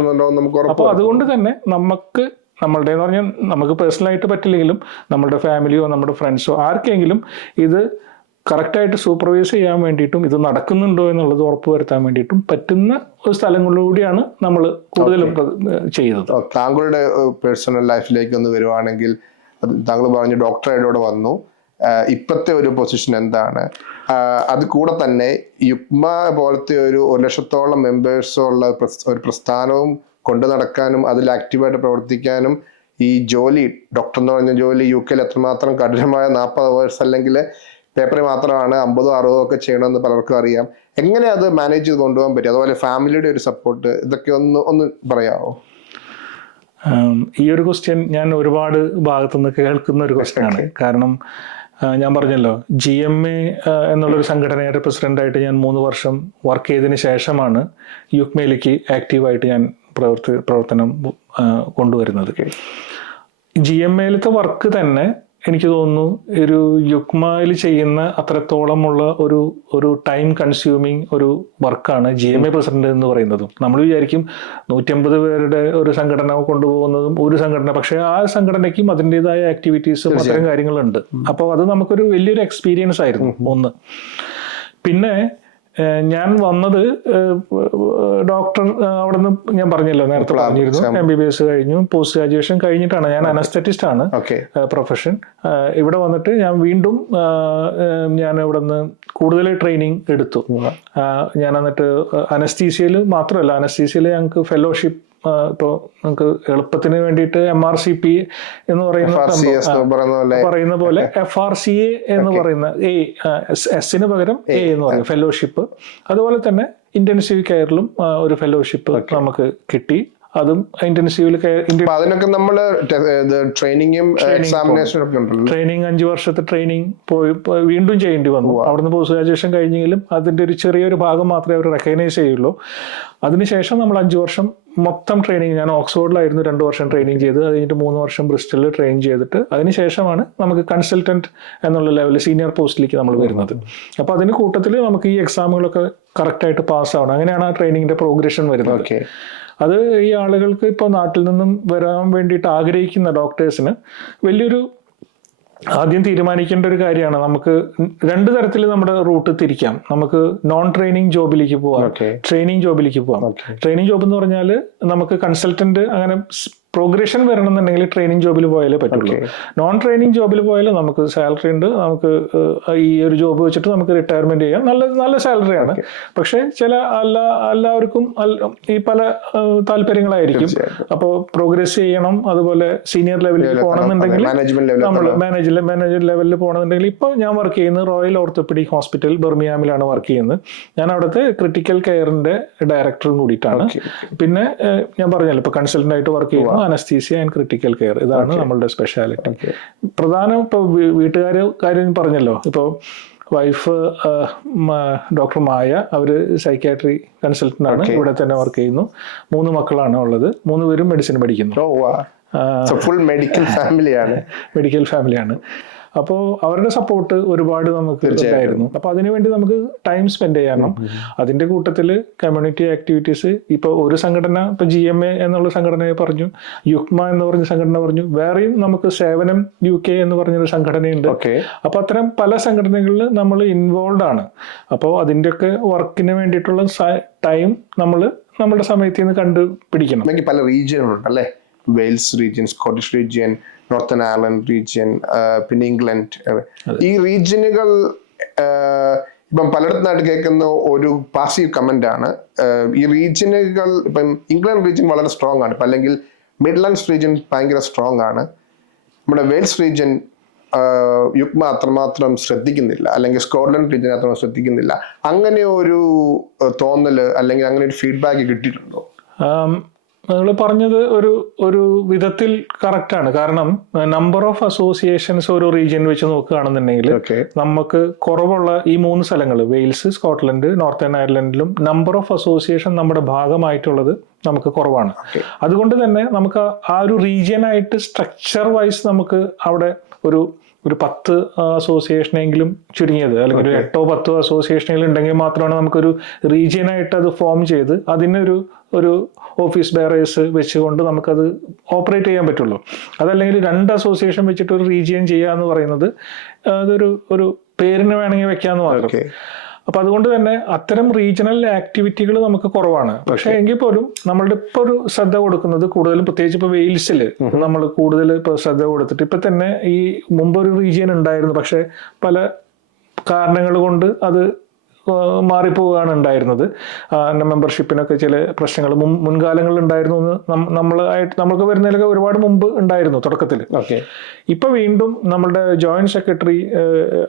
അപ്പൊ അതുകൊണ്ട് തന്നെ നമുക്ക് നമ്മളുടെ എന്ന് പറഞ്ഞാൽ നമുക്ക് പേഴ്സണലായിട്ട് പറ്റില്ലെങ്കിലും നമ്മുടെ ഫാമിലിയോ നമ്മുടെ ഫ്രണ്ട്സോ ആർക്കെങ്കിലും ഇത് കറക്റ്റായിട്ട് സൂപ്പർവൈസ് ചെയ്യാൻ വേണ്ടിയിട്ടും ഇത് നടക്കുന്നുണ്ടോ എന്നുള്ളത് ഉറപ്പ് വരുത്താൻ വേണ്ടിയിട്ടും പറ്റുന്ന ഒരു സ്ഥലങ്ങളിലൂടെയാണ് നമ്മൾ കൂടുതലും ചെയ്തത് താങ്കളുടെ പേഴ്സണൽ ലൈഫിലേക്ക് ഒന്ന് വരുവാണെങ്കിൽ താങ്കൾ പറഞ്ഞു ഡോക്ടറായിട്ട് വന്നു. ഇപ്പത്തെ ഒരു പൊസിഷൻ എന്താണ്? അത് കൂടെ തന്നെ യുക്മ പോലത്തെ ഒരു ഒരു ലക്ഷത്തോളം മെമ്പേഴ്സോ ഉള്ള ഒരു പ്രസ്ഥാനവും കൊണ്ടു നടക്കാനും അതിൽ ആക്റ്റീവായിട്ട് പ്രവർത്തിക്കാനും ഈ ജോലി ഡോക്ടർ എന്ന് പറഞ്ഞ ജോലി യു കെയിൽ എത്രമാത്രം കഠിനമായ നാൽപ്പത് അവേഴ്സ് അല്ലെങ്കിൽ പേപ്പറിൽ മാത്രമാണ് അമ്പതോ അറുപതോ ഒക്കെ ചെയ്യണമെന്ന് പലർക്കും അറിയാം. എങ്ങനെ അത് മാനേജ് ചെയ്ത് കൊണ്ടുപോകാൻ പറ്റും? അതുപോലെ ഫാമിലിയുടെ ഒരു സപ്പോർട്ട് ഇതൊക്കെ ഒന്ന് ഒന്ന് പറയാമോ ഈ ഒരു ക്വസ്റ്റ്യൻ ഞാൻ ഒരുപാട് ഭാഗത്തുനിന്ന് കേൾക്കുന്ന ഒരു ക്വസ്റ്റ്യാണ് കാരണം ഞാൻ പറഞ്ഞല്ലോ ജി എം എ എന്നുള്ളൊരു സംഘടനയുടെ പ്രസിഡന്റായിട്ട് ഞാൻ മൂന്ന് വർഷം വർക്ക് ചെയ്തതിന് ശേഷമാണ് യുക്മയിലേക്ക് ആക്റ്റീവായിട്ട് ഞാൻ പ്രവർത്തി പ്രവർത്തനം കൊണ്ടുവരുന്നത്. ജി എം എയിലത്തെ വർക്ക് തന്നെ എനിക്ക് തോന്നുന്നു ഒരു യുക്മയിൽ ചെയ്യുന്ന അത്രത്തോളമുള്ള ഒരു ഒരു ടൈം കൺസ്യൂമിങ് ഒരു വർക്കാണ് ജി എം എ പ്രസിഡന്റ് എന്ന് പറയുന്നതും. നമ്മൾ വിചാരിക്കും നൂറ്റമ്പത് പേരുടെ ഒരു സംഘടന കൊണ്ടുപോകുന്നതും ഒരു സംഘടന പക്ഷേ ആ സംഘടനയ്ക്കും അതിന്റെതായ ആക്ടിവിറ്റീസും അത്തരം കാര്യങ്ങളുണ്ട്. അപ്പോൾ അത് നമുക്കൊരു വലിയൊരു എക്സ്പീരിയൻസ് ആയിരുന്നു ഒന്ന്. പിന്നെ ഞാൻ വന്നത് ഡോക്ടർ അവിടെ നിന്ന് ഞാൻ പറഞ്ഞല്ലോ നേരത്തെ പറഞ്ഞിരുന്നു. എം ബി ബി എസ് കഴിഞ്ഞു പോസ്റ്റ് ഗ്രാജുവേഷൻ കഴിഞ്ഞിട്ടാണ്. ഞാൻ അനസ്തറ്റിസ്റ്റ് ആണ് പ്രൊഫഷൻ. ഇവിടെ വന്നിട്ട് ഞാൻ വീണ്ടും ഞാൻ ഇവിടെ നിന്ന് കൂടുതൽ ട്രെയിനിങ് എടുത്തു. ഞാൻ എന്നിട്ട് അനസ്തീസിയയിൽ മാത്രമല്ല അനസ്തീസിയയിൽ ഞങ്ങൾക്ക് ഫെലോഷിപ്പ് ഇപ്പോൾ നമുക്ക് എളുപ്പത്തിന് വേണ്ടിയിട്ട് എം ആർ സി പി എന്ന് പറയുന്ന പറയുന്ന പോലെ. എഫ് ആർ സി എ എന്ന് പറയുന്ന എ എസിന് പകരം എ എന്ന് പറയും ഫെലോഷിപ്പ് അതുപോലെ തന്നെ ഇന്റൻസീവ് കെയറിലും ഒരു ഫെലോഷിപ്പ് നമുക്ക് കിട്ടി. അതും ഇന്റൻസീവിൽ അതിനൊക്കെ നമ്മൾ ട്രെയിനിങ്ങും ട്രെയിനിങ് അഞ്ചു വർഷത്തെ ട്രെയിനിങ് പോയി വീണ്ടും ചെയ്യേണ്ടി വന്നു. അവിടുന്ന് പോസ്റ്റ് ഗ്രാജുവേഷൻ കഴിഞ്ഞെങ്കിലും അതിന്റെ ഒരു ചെറിയൊരു ഭാഗം മാത്രമേ അവർ റെക്കഗ്നൈസ് ചെയ്യുള്ളൂ. അതിനുശേഷം നമ്മൾ അഞ്ചു വർഷം മൊത്തം ട്രെയിനിങ് ഞാൻ ഓക്സ്ഫോർഡിലായിരുന്നു രണ്ട് വർഷം ട്രെയിനിങ് ചെയ്ത് അത് കഴിഞ്ഞിട്ട് മൂന്ന് വർഷം ബ്രിസ്റ്റലിൽ ട്രെയിൻ ചെയ്തിട്ട് അതിനുശേഷമാണ് നമുക്ക് കൺസൾട്ടന്റ് എന്നുള്ള ലെവലിൽ സീനിയർ പോസ്റ്റിലേക്ക് നമ്മൾ വരുന്നത്. അപ്പോൾ അതിന് കൂട്ടത്തിൽ നമുക്ക് ഈ എക്സാമുകളൊക്കെ കറക്റ്റായിട്ട് പാസ് ആവണം. അങ്ങനെയാണ് ആ ട്രെയിനിങ്ങിന്റെ പ്രോഗ്രഷൻ വരുന്നത്. ഓക്കെ അത് ഈ ആളുകൾക്ക് ഇപ്പോൾ നാട്ടിൽ നിന്നും വരാൻ വേണ്ടിയിട്ട് ആഗ്രഹിക്കുന്ന ഡോക്ടേഴ്സിന് വലിയൊരു ആദ്യം തീരുമാനിക്കേണ്ട ഒരു കാര്യമാണ്. നമുക്ക് രണ്ട് തരത്തിൽ നമ്മുടെ റൂട്ട് തിരിക്കാം. നമുക്ക് നോൺ ട്രെയിനിങ് ജോബിലേക്ക് പോവാം. ട്രെയിനിങ് ജോബിലേക്ക് പോവാം. ട്രെയിനിങ് ജോബ് എന്ന് പറഞ്ഞാൽ നമുക്ക് കൺസൾട്ടന്റ് അങ്ങനെ പ്രോഗ്രഷൻ വരണമെന്നുണ്ടെങ്കിൽ ട്രെയിനിങ് ജോബിൽ പോയാലേ പറ്റുള്ളൂ. നോൺ ട്രെയിനിങ് ജോബിൽ പോയാലും നമുക്ക് സാലറി ഉണ്ട്. നമുക്ക് ഈ ഒരു ജോബ് വെച്ചിട്ട് നമുക്ക് റിട്ടയർമെന്റ് ചെയ്യാം. നല്ല നല്ല സാലറിയാണ് പക്ഷേ ചില എല്ലാ എല്ലാവർക്കും ഈ പല താല്പര്യങ്ങളായിരിക്കും. അപ്പോൾ പ്രോഗ്രസ് ചെയ്യണം. അതുപോലെ സീനിയർ ലെവലിൽ പോകണമെന്നുണ്ടെങ്കിൽ നമ്മൾ മാനേജർ മാനേജർ ലെവലിൽ പോകണമെന്നുണ്ടെങ്കിൽ ഇപ്പോൾ ഞാൻ വർക്ക് ചെയ്യുന്നത് റോയൽ ഓർത്തോപെഡിക് ഹോസ്പിറ്റൽ ബെർമിയാമിലാണ് വർക്ക് ചെയ്യുന്നത്. ഞാൻ അവിടുത്തെ ക്രിട്ടിക്കൽ കെയറിന്റെ ഡയറക്ടറും കൂടിയിട്ടാണ്. പിന്നെ ഞാൻ പറഞ്ഞല്ലോ ഇപ്പോൾ കൺസൾട്ടന്റ് ആയിട്ട് വർക്ക് ചെയ്യുന്നു അനസ്തീസിയ ആൻഡ് ക്രിട്ടിക്കൽ കെയർ ഇതാണ് നമ്മളുടെ സ്പെഷ്യാലിറ്റി പ്രധാനം ഇപ്പൊ വീട്ടുകാർ കാര്യം പറഞ്ഞല്ലോ. ഇപ്പോൾ വൈഫ് ഡോക്ടർ മായ അവർ സൈക്കാട്രി കൺസൾട്ടന്റ് ആണ്. ഇവിടെ തന്നെ വർക്ക് ചെയ്യുന്നു. മൂന്ന് മക്കളാണ് ഉള്ളത്. മൂന്ന് പേരും മെഡിസിൻ പഠിക്കുന്നു. ഫുൾ മെഡിക്കൽ ഫാമിലിയാണ് മെഡിക്കൽ ഫാമിലിയാണ് അപ്പോൾ അവരുടെ സപ്പോർട്ട് ഒരുപാട് നമുക്ക് ഉണ്ടായിരുന്നു. അപ്പോൾ അതിനുവേണ്ടി നമുക്ക് ടൈം സ്പെൻഡ് ചെയ്യണം. അതിന്റെ കൂട്ടത്തിൽ കമ്മ്യൂണിറ്റി ആക്ടിവിറ്റീസ് ഇപ്പോൾ ഒരു സംഘടന ഇപ്പോൾ ജി എം എ എന്നുള്ള സംഘടനയെ പറഞ്ഞു യുക്മ എന്ന് പറഞ്ഞ സംഘടന പറഞ്ഞു വേറെയും നമുക്ക് സേവനം യു കെ എന്ന് പറഞ്ഞൊരു സംഘടനയുണ്ട്. ഓക്കെ. അപ്പോൾ അത്തരം പല സംഘടനകളിൽ നമ്മൾ ഇൻവോൾവ് ആണ്. അപ്പോൾ അതിന്റെയൊക്കെ വർക്കിന് വേണ്ടിയിട്ടുള്ള ടൈം നമ്മൾ നമ്മുടെ സമയത്ത് നിന്ന് കണ്ടുപിടിക്കണം. പല റീജിയനുകളുണ്ട് അല്ലേ Wales region Scottish region Northern Ireland region പിന്നെ ഇംഗ്ലണ്ട് ഈ റീജിയനുകൾ ഇപ്പം പലയിടത്തുനിന്നായിട്ട് കേൾക്കുന്ന ഒരു പാസീവ് കമന്റ് ആണ്. ഈ റീജിയനുകൾ ഇപ്പം ഇംഗ്ലണ്ട് റീജിയൻ വളരെ സ്ട്രോങ് ആണ്. ഇപ്പം അല്ലെങ്കിൽ മിഡ്ലൻഡ്സ് റീജിയൻ ഭയങ്കര സ്ട്രോങ് ആണ്. നമ്മുടെ വെയിൽസ് റീജിയൻ യുഗ്മ അത്രമാത്രം ശ്രദ്ധിക്കുന്നില്ല. അല്ലെങ്കിൽ സ്കോട്ട്ലൻഡ് റീജിയൻ അത്രമാത്രം ശ്രദ്ധിക്കുന്നില്ല. അങ്ങനെ ഒരു തോന്നൽ അല്ലെങ്കിൽ അങ്ങനെ ഒരു ഫീഡ്ബാക്ക് കിട്ടിയിട്ടുണ്ടോ? നിങ്ങൾ പറഞ്ഞത് ഒരു ഒരു വിധത്തിൽ കറക്റ്റാണ് കാരണം നമ്പർ ഓഫ് അസോസിയേഷൻസ് ഓരോ റീജിയൻ വെച്ച് നോക്കുകയാണെന്നുണ്ടെങ്കിൽ നമുക്ക് കുറവുള്ള ഈ മൂന്ന് സ്ഥലങ്ങൾ വെയിൽസ് സ്കോട്ട്ലൻഡ് നോർത്തേൺ അയർലൻഡിലും നമ്പർ ഓഫ് അസോസിയേഷൻ നമ്മുടെ ഭാഗമായിട്ടുള്ളത് നമുക്ക് കുറവാണ്. അതുകൊണ്ട് തന്നെ നമുക്ക് ആ- ഒരു റീജിയൻ ആയിട്ട് സ്ട്രക്ചർ വൈസ് നമുക്ക് അവിടെ ഒരു ഒരു പത്ത് അസോസിയേഷനെങ്കിലും ചുരുങ്ങിയത് അല്ലെങ്കിൽ ഒരു എട്ടോ പത്തോ അസോസിയേഷനെങ്കിലും ഉണ്ടെങ്കിൽ മാത്രമാണ് നമുക്കൊരു റീജിയനായിട്ട് അത് ഫോം ചെയ്ത് അതിനൊരു ഒരു ഓഫീസ് ബെയറേഴ്സ് വെച്ചുകൊണ്ട് നമുക്കത് ഓപ്പറേറ്റ് ചെയ്യാൻ പറ്റുള്ളൂ. അതല്ലെങ്കിൽ രണ്ട് അസോസിയേഷൻ വെച്ചിട്ട് ഒരു റീജിയൻ ചെയ്യുക എന്ന് പറയുന്നത് അതൊരു ഒരു പേരിന് വേണമെങ്കിൽ വെക്കാന്ന് മാത്രം. അപ്പൊ അതുകൊണ്ട് തന്നെ അത്തരം റീജിയണൽ ആക്ടിവിറ്റികൾ നമുക്ക് കുറവാണ്. പക്ഷെ എങ്കിൽ പോലും നമ്മളുടെ ഇപ്പൊ ഒരു ശ്രദ്ധ കൊടുക്കുന്നത് കൂടുതലും പ്രത്യേകിച്ച് ഇപ്പൊ വെയിൽസിൽ നമ്മൾ കൂടുതൽ ഇപ്പൊ ശ്രദ്ധ കൊടുത്തിട്ട് ഇപ്പൊ തന്നെ ഈ മുമ്പ് ഒരു റീജിയൻ ഉണ്ടായിരുന്നു. പക്ഷെ പല കാരണങ്ങൾ കൊണ്ട് അത് മാറിപ്പോവുകയാണ് ഉണ്ടായിരുന്നത്. മെമ്പർഷിപ്പിനൊക്കെ ചില പ്രശ്നങ്ങൾ മുൻ മുൻകാലങ്ങളിൽ ഉണ്ടായിരുന്നു എന്ന് നമ്മളായിട്ട് നമ്മൾക്ക് വരുന്നതിലൊക്കെ ഒരുപാട് മുമ്പ് ഉണ്ടായിരുന്നു തുടക്കത്തിൽ. ഓക്കെ. ഇപ്പൊ വീണ്ടും നമ്മളുടെ ജോയിന്റ് സെക്രട്ടറി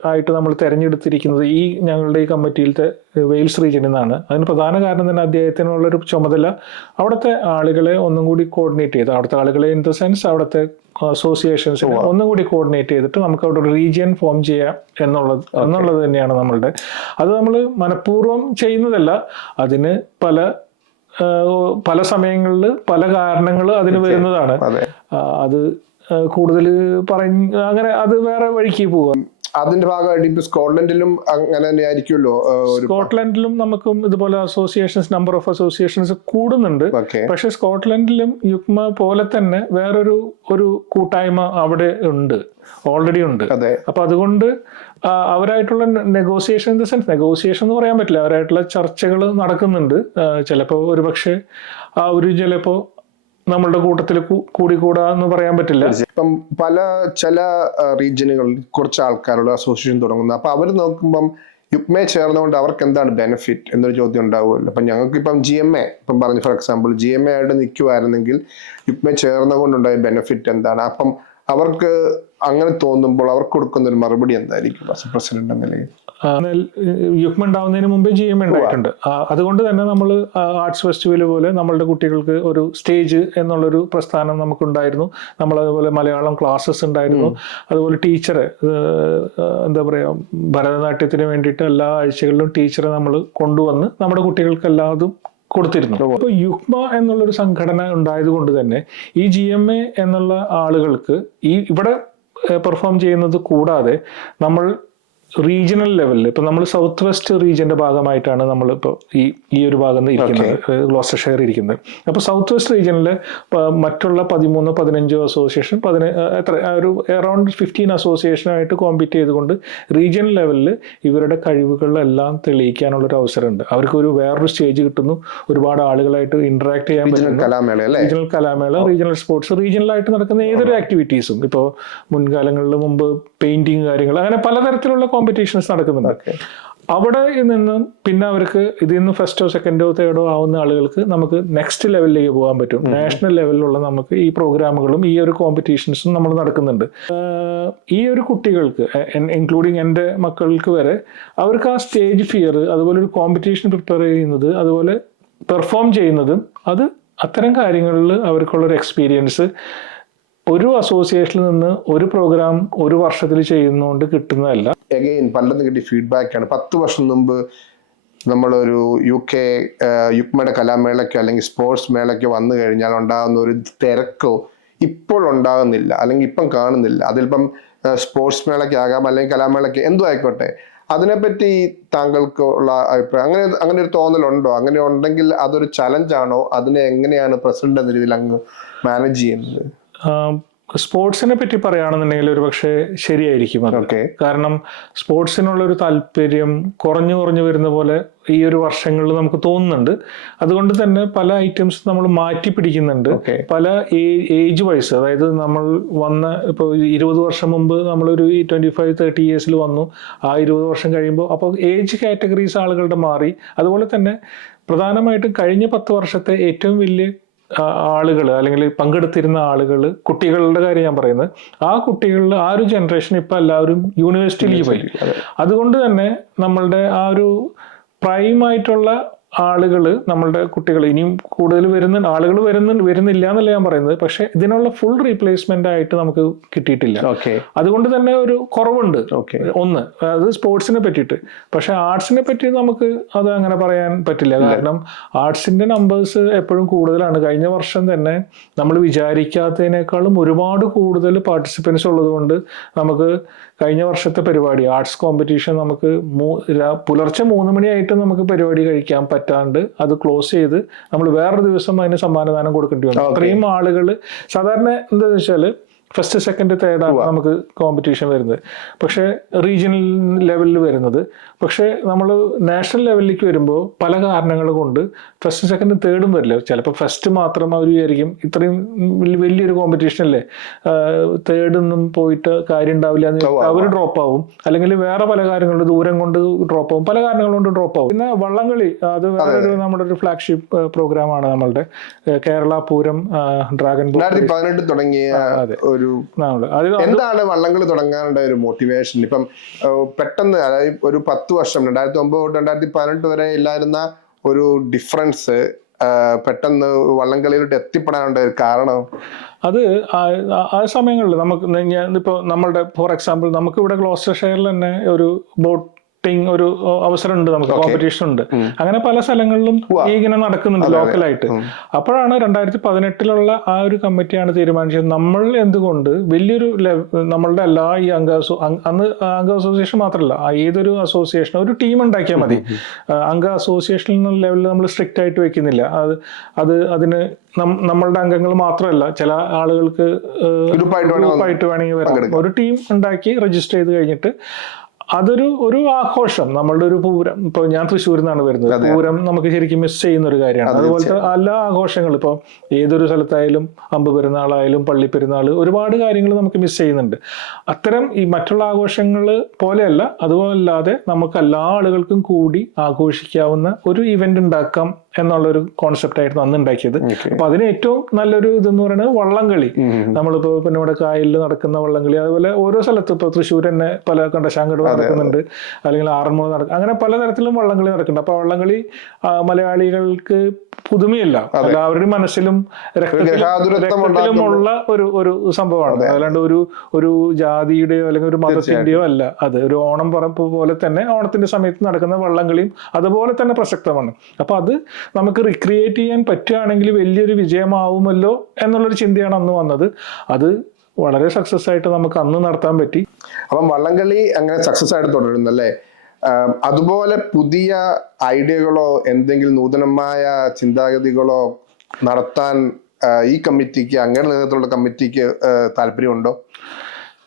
ആയിട്ട് നമ്മൾ തെരഞ്ഞെടുത്തിരിക്കുന്നത് ഈ ഞങ്ങളുടെ ഈ കമ്മിറ്റിയിലത്തെ വെയിൽസ് റീജിയനിൽ നിന്നാണ്. അതിന് പ്രധാന കാരണം തന്നെ അദ്ദേഹത്തിനുള്ളൊരു ചുമതല അവിടുത്തെ ആളുകളെ ഒന്നും കൂടി കോർഡിനേറ്റ് ചെയ്ത്. അവിടുത്തെ ആളുകളെ ഇൻ ദ സെൻസ് അവിടുത്തെ അസോസിയേഷൻസ് ഒന്നും കൂടി കോർഡിനേറ്റ് ചെയ്തിട്ട് നമുക്ക് അവിടെ ഒരു റീജിയൻ ഫോം ചെയ്യാം എന്നുള്ളത് എന്നുള്ളത് തന്നെയാണ് നമ്മളുടെ. അത് നമ്മൾ മനഃപൂർവം ചെയ്യുന്നതല്ല. അതിന് പല പല സമയങ്ങളിൽ പല കാരണങ്ങൾ അതിന് വരുന്നതാണ്. അത്. കൂടുതൽ പറഞ്ഞ് അങ്ങനെ അത് വേറെ വഴിക്ക് പോവുക അതിന്റെ ഭാഗമായിട്ട് ഇപ്പൊ സ്കോട്ട്ലൻഡിലും അങ്ങനെ തന്നെ ആയിരിക്കുമല്ലോ സ്കോട്ട്ലൻഡിലും നമുക്കും ഇതുപോലെ അസോസിയേഷൻസ് നമ്പർ ഓഫ് അസോസിയേഷൻസ് കൂടുന്നുണ്ട്. പക്ഷെ സ്കോട്ട്ലൻഡിലും യുക്മ പോലെ തന്നെ വേറൊരു ഒരു കൂട്ടായ്മ അവിടെ ഉണ്ട് ഓൾറെഡി ഉണ്ട്. അപ്പൊ അതുകൊണ്ട് അവരായിട്ടുള്ള negotiation in the sense negotiation എന്ന് പറയാൻ പറ്റില്ല. അവരായിട്ടുള്ള ചർച്ചകൾ നടക്കുന്നുണ്ട്. ചിലപ്പോൾ ഒരു പക്ഷേ ആ ഒരു ചിലപ്പോ നമ്മളുടെ കൂട്ടത്തിൽ കൂടിക്കൂടാ എന്ന് പറയാൻ പറ്റില്ല. ഇപ്പം പല ചില റീജിയനുകളിൽ കുറച്ച് ആൾക്കാരുടെ അസോസിയേഷൻ തുടങ്ങുന്നത്. അപ്പൊ അവർ നോക്കുമ്പം യുപ്മെ ചേർന്നുകൊണ്ട് അവർക്ക് എന്താണ് ബെനിഫിറ്റ് എന്നൊരു ചോദ്യം ഉണ്ടാവുമല്ലോ. അപ്പൊ ഞങ്ങൾക്ക് ഇപ്പം ജി എം എ ഇപ്പം പറഞ്ഞു for example G M A ആയിട്ട് നിൽക്കുമായിരുന്നെങ്കിൽ യുപ്മെ ചേർന്നുകൊണ്ടുണ്ടായ ബെനിഫിറ്റ് എന്താണ്? അപ്പം അവർക്ക് അങ്ങനെ തോന്നുമ്പോൾ അവർക്ക് കൊടുക്കുന്ന ഒരു മറുപടി എന്തായിരിക്കും പ്രസിഡന്റ് എന്ന നിലയിൽ? യുഗ്മ ഉണ്ടാവുന്നതിന് മുമ്പേ ജി എം ഉണ്ടായിട്ടുണ്ട്. അതുകൊണ്ട് തന്നെ നമ്മൾ ആർട്സ് ഫെസ്റ്റിവൽ പോലെ നമ്മളുടെ കുട്ടികൾക്ക് ഒരു സ്റ്റേജ് എന്നുള്ളൊരു പ്രസ്ഥാനം നമുക്കുണ്ടായിരുന്നു. നമ്മൾ അതുപോലെ മലയാളം ക്ലാസ്സസ് ഉണ്ടായിരുന്നു. അതുപോലെ ടീച്ചറെ എന്താ പറയുക ഭരതനാട്യത്തിന് വേണ്ടിയിട്ട് എല്ലാ ആഴ്ചകളിലും ടീച്ചറെ നമ്മൾ കൊണ്ടുവന്ന് നമ്മുടെ കുട്ടികൾക്ക് എല്ലാതും കൊടുത്തിരുന്നു. അപ്പോൾ യുഗ്മ എന്നുള്ളൊരു സംഘടന ഉണ്ടായത് കൊണ്ട് തന്നെ ഈ ജി എം എ എന്നുള്ള ആളുകൾക്ക് ഈ ഇവിടെ പെർഫോം ചെയ്യുന്നത് കൂടാതെ നമ്മൾ റീജിയണൽ ലെവലിൽ ഇപ്പൊ നമ്മൾ സൗത്ത് വെസ്റ്റ് റീജിയന്റെ ഭാഗമായിട്ടാണ് നമ്മൾ ഇപ്പോൾ ഈ ഈ ഒരു ഭാഗം ഇരിക്കുന്നത്. ഷെയർ ഇരിക്കുന്നത്. അപ്പോൾ സൗത്ത് വെസ്റ്റ് റീജിയനിൽ മറ്റുള്ള പതിമൂന്ന് പതിനഞ്ചോ അസോസിയേഷൻ പതിന എത്ര ഒരു അറൌണ്ട് ഫിഫ്റ്റീൻ അസോസിയേഷനായിട്ട് കോമ്പീറ്റ് ചെയ്തുകൊണ്ട് റീജിയണൽ ലെവലിൽ ഇവരുടെ കഴിവുകളെല്ലാം തെളിയിക്കാനുള്ള ഒരു അവസരമുണ്ട്. അവർക്ക് ഒരു വേറൊരു സ്റ്റേജ് കിട്ടുന്നു. ഒരുപാട് ആളുകളായിട്ട് ഇന്ററാക്ട് ചെയ്യാൻ പറ്റുന്നു. റീജിയണൽ കലാമേള റീജിയണൽ സ്പോർട്സ് റീജിയണലായിട്ട് നടക്കുന്ന ഏതൊരു ആക്ടിവിറ്റീസും ഇപ്പോൾ മുൻകാലങ്ങളിൽ മുമ്പ് പെയിന്റിങ് കാര്യങ്ങൾ അങ്ങനെ പലതരത്തിലുള്ള കോമ്പറ്റീഷൻസ് നടക്കുന്നുണ്ട്. അവിടെ നിന്നും പിന്നെ അവർക്ക് ഇതിൽ നിന്ന് ഫസ്റ്റോ സെക്കൻഡോ തേർഡോ ആവുന്ന ആളുകൾക്ക് നമുക്ക് നെക്സ്റ്റ് ലെവലിലേക്ക് പോകാൻ പറ്റും. നാഷണൽ ലെവലിലുള്ള നമുക്ക് ഈ പ്രോഗ്രാമുകളും ഈ ഒരു കോമ്പറ്റീഷൻസും നമ്മൾ നടക്കുന്നുണ്ട്. ഈ ഒരു കുട്ടികൾക്ക് ഇൻക്ലൂഡിങ് എന്റെ മക്കൾക്ക് വരെ അവർക്ക് ആ സ്റ്റേജ് ഫിയർ അതുപോലെ ഒരു കോമ്പറ്റീഷൻ പ്രിപ്പയർ ചെയ്യുന്നത് അതുപോലെ പെർഫോം ചെയ്യുന്നതും അത് അത്തരം കാര്യങ്ങളിൽ അവർക്കുള്ളൊരു എക്സ്പീരിയൻസ് ഒരു അസോസിയേഷനിൽ നിന്ന് ഒരു പ്രോഗ്രാം ഒരു വർഷത്തിൽ ചെയ്യുന്നതുകൊണ്ട് കിട്ടുന്നതല്ല. എഗെയിൻ പലതും കിട്ടിയ ഫീഡ്ബാക്ക് ആണ്. പത്ത് വർഷം മുമ്പ് നമ്മളൊരു യു കെ യുക്മയുടെ കലാമേളയ്ക്കോ അല്ലെങ്കിൽ സ്പോർട്സ് മേളയ്ക്കോ വന്നു കഴിഞ്ഞാൽ ഉണ്ടാകുന്ന ഒരു തിരക്കോ ഇപ്പോൾ ഉണ്ടാകുന്നില്ല. അല്ലെങ്കിൽ ഇപ്പം കാണുന്നില്ല. അതിലിപ്പം സ്പോർട്സ് മേളയ്ക്കാകാം അല്ലെങ്കിൽ കലാമേളയ്ക്ക് എന്തോ ആയിക്കോട്ടെ. അതിനെപ്പറ്റി താങ്കൾക്ക് ഉള്ള അഭിപ്രായം അങ്ങനെ അങ്ങനെ ഒരു തോന്നലുണ്ടോ? അങ്ങനെ ഉണ്ടെങ്കിൽ അതൊരു ചലഞ്ചാണോ അതിനെ എങ്ങനെയാണ് പ്രസിഡന്റ് എന്ന രീതിയിൽ അങ്ങ് മാനേജ് ചെയ്യുന്നത്? സ്പോർട്സിനെ പറ്റി പറയുകയാണെന്നുണ്ടെങ്കിൽ ഒരു പക്ഷേ ശരിയായിരിക്കും അത്. കാരണം സ്പോർട്സിനുള്ള ഒരു താല്പര്യം കുറഞ്ഞു കുറഞ്ഞു വരുന്ന പോലെ ഈ ഒരു വർഷങ്ങളിൽ നമുക്ക് തോന്നുന്നുണ്ട്. അതുകൊണ്ട് തന്നെ പല ഐറ്റംസ് നമ്മൾ മാറ്റി പിടിക്കുന്നുണ്ട്. പല ഏജ് വൈസ് അതായത് നമ്മൾ വന്ന ഇപ്പോൾ ഇരുപത് വർഷം മുമ്പ് നമ്മളൊരു ട്വന്റി ഫൈവ് തേർട്ടി ഇയേഴ്സിൽ വന്നു. ആ ഇരുപത് വർഷം കഴിയുമ്പോൾ അപ്പോൾ ഏജ് കാറ്റഗറീസ് ആളുകളുടെ മാറി. അതുപോലെ തന്നെ പ്രധാനമായിട്ടും കഴിഞ്ഞ പത്ത് വർഷത്തെ ഏറ്റവും വലിയ ആളുകൾ അല്ലെങ്കിൽ പങ്കെടുത്തിരുന്ന ആളുകൾ കുട്ടികളുടെ കാര്യം ഞാൻ പറയുന്നത്. ആ കുട്ടികളിൽ ആ ഒരു ജനറേഷൻ ഇപ്പം എല്ലാവരും യൂണിവേഴ്സിറ്റിയിലേക്ക് പോയി അതുകൊണ്ട് തന്നെ നമ്മളുടെ ആ ഒരു പ്രൈം ആയിട്ടുള്ള ആളുകൾ നമ്മളുടെ കുട്ടികൾ ഇനിയും കൂടുതൽ വരുന്ന ആളുകൾ വരുന്ന വരുന്നില്ല എന്നല്ല ഞാൻ പറയുന്നത്. പക്ഷെ ഇതിനുള്ള ഫുൾ റീപ്ലേസ്മെന്റ് ആയിട്ട് നമുക്ക് കിട്ടിയിട്ടില്ല. ഓക്കെ അതുകൊണ്ട് തന്നെ ഒരു കുറവുണ്ട്. ഓക്കെ ഒന്ന് അത് സ്പോർട്സിനെ പറ്റിയിട്ട്. പക്ഷെ ആർട്സിനെ പറ്റി നമുക്ക് അത് അങ്ങനെ പറയാൻ പറ്റില്ല. കാരണം ആർട്സിന്റെ നമ്പേഴ്സ് എപ്പോഴും കൂടുതലാണ്. കഴിഞ്ഞ വർഷം തന്നെ നമ്മൾ വിചാരിക്കാത്തതിനേക്കാളും ഒരുപാട് കൂടുതൽ പാർട്ടിസിപ്പൻസ് ഉള്ളത് കൊണ്ട് നമുക്ക് കഴിഞ്ഞ വർഷത്തെ പരിപാടി ആർട്സ് കോമ്പറ്റീഷൻ നമുക്ക് മൂ- പുലർച്ചെ മൂന്ന് മണിയായിട്ട് നമുക്ക് പരിപാടി കഴിക്കാൻ പറ്റാണ്ട് അത് ക്ലോസ് ചെയ്ത് നമ്മൾ വേറൊരു ദിവസം അതിന് സമ്മാനദാനം കൊടുക്കേണ്ടി വന്നു. അത്രയും ആളുകൾ സാധാരണ എന്താണെന്ന് വെച്ചാൽ ഫസ്റ്റ് സെക്കൻഡ് തേർഡാണ് നമുക്ക് കോമ്പറ്റീഷൻ വരുന്നത്. പക്ഷേ റീജിയണൽ ലെവലിൽ വരുന്നത്. പക്ഷേ നമ്മൾ നാഷണൽ ലെവലിലേക്ക് വരുമ്പോൾ പല കാരണങ്ങൾ കൊണ്ട് ഫസ്റ്റ് സെക്കൻഡ് തേർഡും വരില്ല. ചിലപ്പോൾ ഫസ്റ്റ് മാത്രം അവർ വിചാരിക്കും. ഇത്രയും വലിയൊരു കോമ്പറ്റീഷൻ അല്ലേ? തേർഡൊന്നും പോയിട്ട് കാര്യം ഉണ്ടാവില്ല എന്ന് അവർ ഡ്രോപ്പ് ആവും. അല്ലെങ്കിൽ വേറെ പല കാര്യങ്ങളുണ്ട് ദൂരം കൊണ്ട് ഡ്രോപ്പ് ആവും. പല കാരണങ്ങൾ കൊണ്ട് ഡ്രോപ്പ് ആവും. പിന്നെ വള്ളംകളി അത് വേറൊരു നമ്മുടെ ഒരു ഫ്ലാഗ്ഷിപ്പ് പ്രോഗ്രാമാണ് നമ്മളുടെ. കേരള പൂരം ഡ്രാഗൺ തുടങ്ങിയ ഒരു എന്താണ് വള്ളംകളി തുടങ്ങാനുള്ള ഒരു മോട്ടിവേഷൻ ഇപ്പം പെട്ടെന്ന് അതായത് ഒരു പത്ത് വർഷം രണ്ടായിരത്തി ഒമ്പത് തൊട്ട് രണ്ടായിരത്തി പതിനെട്ട് വരെ ഇല്ലായിരുന്ന ഒരു ഡിഫറൻസ് പെട്ടെന്ന് വള്ളംകളിയിലോട്ട് എത്തിപ്പെടാനുള്ള ഒരു കാരണം? അത് ആ- സമയങ്ങളിൽ നമുക്ക് ഞാൻ ഇപ്പോൾ നമ്മളുടെ ഫോർ എക്സാമ്പിൾ നമുക്ക് ഇവിടെ ഗ്ലോസ്റ്റർ ഷെയറിൽ തന്നെ ഒരു ബോട്ടിംഗ് ഒരു അവസരം ഉണ്ട് നമുക്ക് കോമ്പറ്റീഷൻ ഉണ്ട്. അങ്ങനെ പല സ്ഥലങ്ങളിലും ഇങ്ങനെ നടക്കുന്നുണ്ട് ലോക്കലായിട്ട് അപ്പോഴാണ് രണ്ടായിരത്തി പതിനെട്ടിലുള്ള ആ ഒരു കമ്മിറ്റിയാണ് തീരുമാനിച്ചത്. നമ്മൾ എന്തുകൊണ്ട് വലിയൊരു നമ്മളുടെ എല്ലാ ഈ അംഗ അന്ന് അംഗ അസോസിയേഷൻ മാത്രമല്ല ഏതൊരു അസോസിയേഷൻ ഒരു ടീം ഉണ്ടാക്കിയാൽ മതി. അംഗ അസോസിയേഷൻ എന്നുള്ള ലെവലിൽ നമ്മൾ സ്ട്രിക്റ്റ് ആയിട്ട് വെക്കുന്നില്ല. അത് അത് അതിന് നമ്മളുടെ അംഗങ്ങൾ മാത്രമല്ല ചില ആളുകൾക്ക് ഗ്രൂപ്പായിട്ട് വേണമെങ്കിൽ വരാം. ഒരു ടീം ഉണ്ടാക്കി രജിസ്റ്റർ ചെയ്ത് കഴിഞ്ഞിട്ട് അതൊരു ഒരു ആഘോഷം. നമ്മളുടെ ഒരു പൂരം. ഇപ്പൊ ഞാൻ തൃശ്ശൂരിൽ നിന്നാണ് വരുന്നത്. പൂരം നമുക്ക് ശരിക്കും മിസ് ചെയ്യുന്ന ഒരു കാര്യമാണ്. അതുപോലത്തെ എല്ലാ ആഘോഷങ്ങളും ഇപ്പോൾ ഏതൊരു സ്ഥലത്തായാലും അമ്പ് പെരുന്നാളായാലും പള്ളി പെരുന്നാൾ ഒരുപാട് കാര്യങ്ങൾ നമുക്ക് മിസ് ചെയ്യുന്നുണ്ട്. അത്തരം ഈ മറ്റുള്ള ആഘോഷങ്ങൾ പോലെയല്ല. അതുപോലല്ലാതെ നമുക്ക് എല്ലാ ആളുകൾക്കും കൂടി ആഘോഷിക്കാവുന്ന ഒരു ഇവന്റ് ഉണ്ടാക്കാം എന്നുള്ളൊരു കോൺസെപ്റ്റ് ആയിരുന്നു അന്ന് ഉണ്ടാക്കിയത്. അപ്പൊ അതിന് ഏറ്റവും നല്ലൊരു ഇതെന്ന് പറയുന്നത് വള്ളംകളി. നമ്മളിപ്പോ പിന്നെ ഇവിടെ കായലിൽ നടക്കുന്ന വള്ളംകളി അതുപോലെ ഓരോ സ്ഥലത്തും ഇപ്പൊ തൃശ്ശൂർ തന്നെ പല കണ്ടശാങ്കട് നടക്കുന്നുണ്ട്. അല്ലെങ്കിൽ ആറന്മുള നടക്കും അങ്ങനെ പലതരത്തിലും വള്ളംകളി നടക്കുന്നുണ്ട്. അപ്പൊ വള്ളംകളി മലയാളികൾക്ക് പുതുമയല്ല. എല്ലാവരുടെയും മനസ്സിലും രക്തത്തിലും ഉള്ള രക്തത്തിലുമുള്ള ഒരു ഒരു സംഭവമാണ്. അല്ലാണ്ട് ഒരു ഒരു ജാതിയുടെയോ അല്ലെങ്കിൽ ഒരു മതത്തിന്റെയോ അല്ല. അത് ഒരു ഓണം പറമ്പ് പോലെ തന്നെ ഓണത്തിന്റെ സമയത്ത് നടക്കുന്ന വള്ളംകളിയും അതുപോലെ തന്നെ പ്രസക്തമാണ്. അപ്പൊ അത് നമുക്ക് റിക്രിയേറ്റ് ചെയ്യാൻ പറ്റുകയാണെങ്കിൽ വലിയൊരു വിജയമാവുമല്ലോ എന്നുള്ളൊരു ചിന്തയാണ് അന്ന് വന്നത്. അത് വളരെ സക്സസ് ആയിട്ട് നമുക്ക് അന്ന് നടത്താൻ പറ്റി. അപ്പം വള്ളംകളി അങ്ങനെ സക്സസ് ആയിട്ട് തുടരുന്നല്ലേ? അല്ലേ അതുപോലെ പുതിയ ഐഡിയകളോ എന്തെങ്കിലും നൂതനമായ ചിന്താഗതികളോ നടത്താൻ ഈ കമ്മിറ്റിക്ക് അങ്ങനെ നേതൃത്വമുള്ള കമ്മിറ്റിക്ക് താല്പര്യമുണ്ടോ?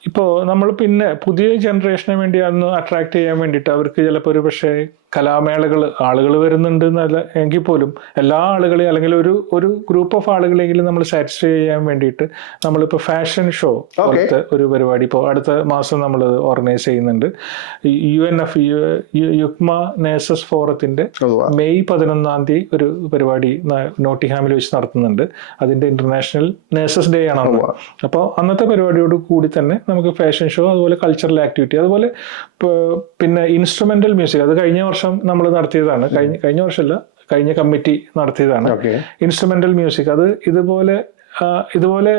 ഇപ്പോൾ നമ്മൾ പിന്നെ പുതിയ ജനറേഷന് വേണ്ടി അന്ന് അട്രാക്ട് ചെയ്യാൻ വേണ്ടിയിട്ട് അവർക്ക് ചിലപ്പോൾ ഒരു പക്ഷേ കലാമേളകൾ ആളുകൾ വരുന്നുണ്ട് എന്നല്ല എങ്കിൽ പോലും എല്ലാ ആളുകളെയും അല്ലെങ്കിൽ ഒരു ഒരു ഗ്രൂപ്പ് ഓഫ് ആളുകളെങ്കിലും നമ്മൾ സാറ്റിസ്ഫൈ ചെയ്യാൻ വേണ്ടിയിട്ട് നമ്മളിപ്പോൾ ഫാഷൻ ഷോ പോലത്തെ ഒരു പരിപാടി ഇപ്പോൾ അടുത്ത മാസം നമ്മൾ ഓർഗനൈസ് ചെയ്യുന്നുണ്ട്. U N F UUKMA nurses ഫോറത്തിന്റെ മെയ് പതിനൊന്നാം തീയതി ഒരു പരിപാടി നോട്ടിഹാമിൽ വെച്ച് നടത്തുന്നുണ്ട്. അതിന്റെ ഇന്റർനാഷണൽ നേഴ്സസ് ഡേ ആണ് അപ്പോൾ അന്നത്തെ പരിപാടിയോട് കൂടി തന്നെ നമുക്ക് ഫാഷൻ ഷോ അതുപോലെ കൾച്ചറൽ ആക്ടിവിറ്റി അതുപോലെ പിന്നെ ഇൻസ്ട്രുമെന്റൽ മ്യൂസിക് അത് കഴിഞ്ഞ വർഷം നമ്മൾ നടത്തിയതാണ്. കഴിഞ്ഞ കഴിഞ്ഞ വർഷമല്ല കഴിഞ്ഞ കമ്മിറ്റി നടത്തിയതാണ്. Instrumental music. അത് ഇതുപോലെ ഇതുപോലെ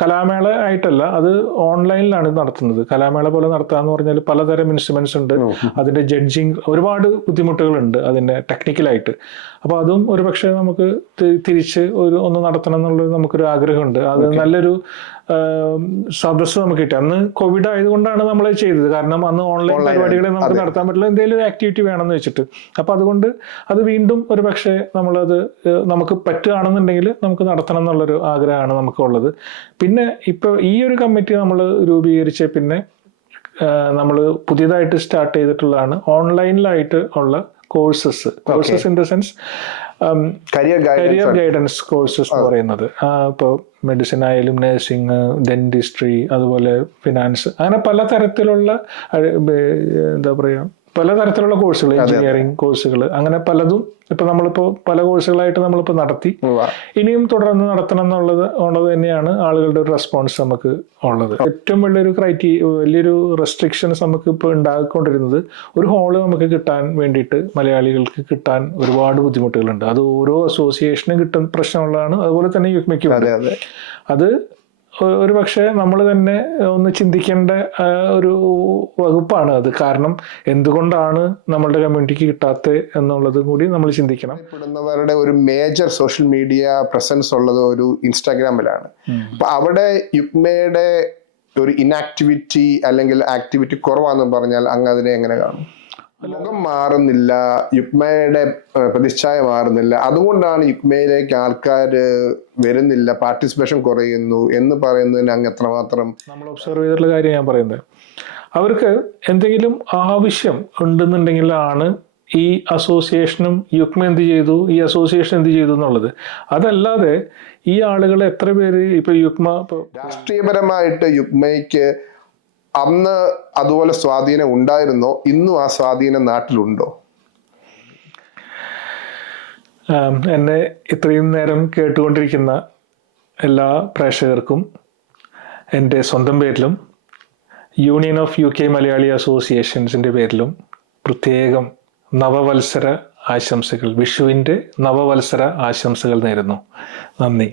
കലാമേള ആയിട്ടല്ല അത് ഓൺലൈനിലാണ് നടത്തുന്നത്. കലാമേള പോലെ നടത്താന്ന് പറഞ്ഞാൽ പലതരം ഇൻസ്ട്രുമെന്റ്സ് ഉണ്ട്. അതിന്റെ ജഡ്ജിങ് ഒരുപാട് ബുദ്ധിമുട്ടുകളുണ്ട് അതിന്റെ ടെക്നിക്കലായിട്ട്. അപ്പോൾ അതും ഒരു പക്ഷേ നമുക്ക് തിരിച്ച് ഒരു ഒന്ന് നടത്തണം എന്നുള്ളത് നമുക്കൊരു ആഗ്രഹമുണ്ട്. അത് നല്ലൊരു ആ, സദസ്സ് നമുക്ക് കിട്ടി. അന്ന് കോവിഡ് ആയതുകൊണ്ടാണ് നമ്മൾ ചെയ്തത്. കാരണം അന്ന് ഓൺലൈൻ പരിപാടികളെ നമുക്ക് നടത്താൻ പറ്റില്ല. എന്തെങ്കിലും ഒരു ആക്ടിവിറ്റി വേണമെന്ന് വെച്ചിട്ട്. അപ്പൊ അതുകൊണ്ട് അത് വീണ്ടും ഒരു പക്ഷേ നമ്മളത് നമുക്ക് പറ്റുകയാണെന്നുണ്ടെങ്കിൽ നമുക്ക് നടത്തണം എന്നുള്ളൊരു ആഗ്രഹമാണ് നമുക്കുള്ളത്. പിന്നെ ഇപ്പോൾ ഈ ഒരു കമ്മിറ്റി നമ്മൾ രൂപീകരിച്ച പിന്നെ നമ്മൾ പുതിയതായിട്ട് സ്റ്റാർട്ട് ചെയ്തിട്ടുള്ളതാണ്. ഓൺലൈനിലായിട്ട് ഉള്ള courses courses in the sense career career guidance courses എന്ന് പറയുന്നത്. ഇപ്പോൾ മെഡിസിൻ ആയാലും നഴ്സിംഗ് ഡെന്റിസ്ട്രി അതുപോലെ ഫിനാൻസ് അങ്ങനെ പലതരത്തിലുള്ള എന്താ പറയുക പലതരത്തിലുള്ള കോഴ്സുകൾ എഞ്ചിനീയറിംഗ് കോഴ്സുകൾ അങ്ങനെ പലതും ഇപ്പൊ നമ്മളിപ്പോ പല കോഴ്സുകളായിട്ട് നമ്മളിപ്പോ നടത്തി. ഇനിയും തുടർന്ന് നടത്തണം എന്നുള്ളത് ഉള്ളത് തന്നെയാണ് ആളുകളുടെ ഒരു റെസ്പോൺസ് നമുക്ക് ഉള്ളത്. ഏറ്റവും വലിയൊരു ക്രൈറ്റീ വലിയൊരു റെസ്ട്രിക്ഷൻസ് നമുക്ക് ഇപ്പോൾ ഉണ്ടാക്കിക്കൊണ്ടിരുന്നത് ഒരു ഹോൾ നമുക്ക് കിട്ടാൻ വേണ്ടിയിട്ട് മലയാളികൾക്ക് കിട്ടാൻ ഒരുപാട് ബുദ്ധിമുട്ടുകളുണ്ട്. അത് ഓരോ അസോസിയേഷനും കിട്ടുന്ന പ്രശ്നമുള്ളതാണ്. അതുപോലെ തന്നെ യുക്മയ്ക്കും അതെ ഒരു പക്ഷേ നമ്മൾ തന്നെ ഒന്ന് ചിന്തിക്കേണ്ട ഒരു വകുപ്പാണ് അത്. കാരണം എന്തുകൊണ്ടാണ് നമ്മളുടെ കമ്മ്യൂണിറ്റിക്ക് കിട്ടാത്തത് എന്നുള്ളതും കൂടി നമ്മൾ ചിന്തിക്കണം. പെടുന്നവരുടെ ഒരു മേജർ സോഷ്യൽ മീഡിയ പ്രസൻസ് ഉള്ളത് ഒരു ഇൻസ്റ്റാഗ്രാമിലാണ് അപ്പൊ അവിടെ യുക്മയുടെ ഒരു ഇൻആക്ടിവിറ്റി അല്ലെങ്കിൽ ആക്ടിവിറ്റി കുറവാന്ന് പറഞ്ഞാൽ അങ്ങ് അതിനെ എങ്ങനെ കാണും? മുഖം മാറുന്നില്ല യുക്മയുടെ പ്രതിച്ഛായ മാറുന്നില്ല. അതുകൊണ്ടാണ് യുക്മയിലേക്ക് ആൾക്കാർ വരുന്നില്ല പാർട്ടിസിപ്പേഷൻ കുറയുന്നു എന്ന് പറയുന്നതിന് അങ്ങ് എത്രമാത്രം നമ്മൾ ഒബ്സർവ് ചെയ്തിട്ടുള്ള കാര്യം ഞാൻ പറയുന്നത്. അവർക്ക് എന്തെങ്കിലും ആവശ്യം ഉണ്ടെന്നുണ്ടെങ്കിലാണ് ഈ അസോസിയേഷനും യുക്മ എന്ത് ചെയ്തു? ഈ അസോസിയേഷൻ എന്ത് ചെയ്തു എന്നുള്ളത്. അതല്ലാതെ ഈ ആളുകൾ എത്ര പേര് ഇപ്പൊ യുക്മ രാഷ്ട്രീയപരമായിട്ട് യുക്മയ്ക്ക് അന്ന് അതുപോലെ സ്വാധീനം ഉണ്ടായിരുന്നോ? ഇന്നും ആ സ്വാധീനം നാട്ടിലുണ്ടോ? എന്നെ ഇത്രയും നേരം കേട്ടുകൊണ്ടിരിക്കുന്ന എല്ലാ പ്രേക്ഷകർക്കും എന്റെ സ്വന്തം പേരിലും union of U K Malayali അസോസിയേഷൻസിന്റെ പേരിലും പ്രത്യേകം നവവത്സര ആശംസകൾ വിഷുവിന്റെ നവവത്സര ആശംസകൾ നേരുന്നു. നന്ദി.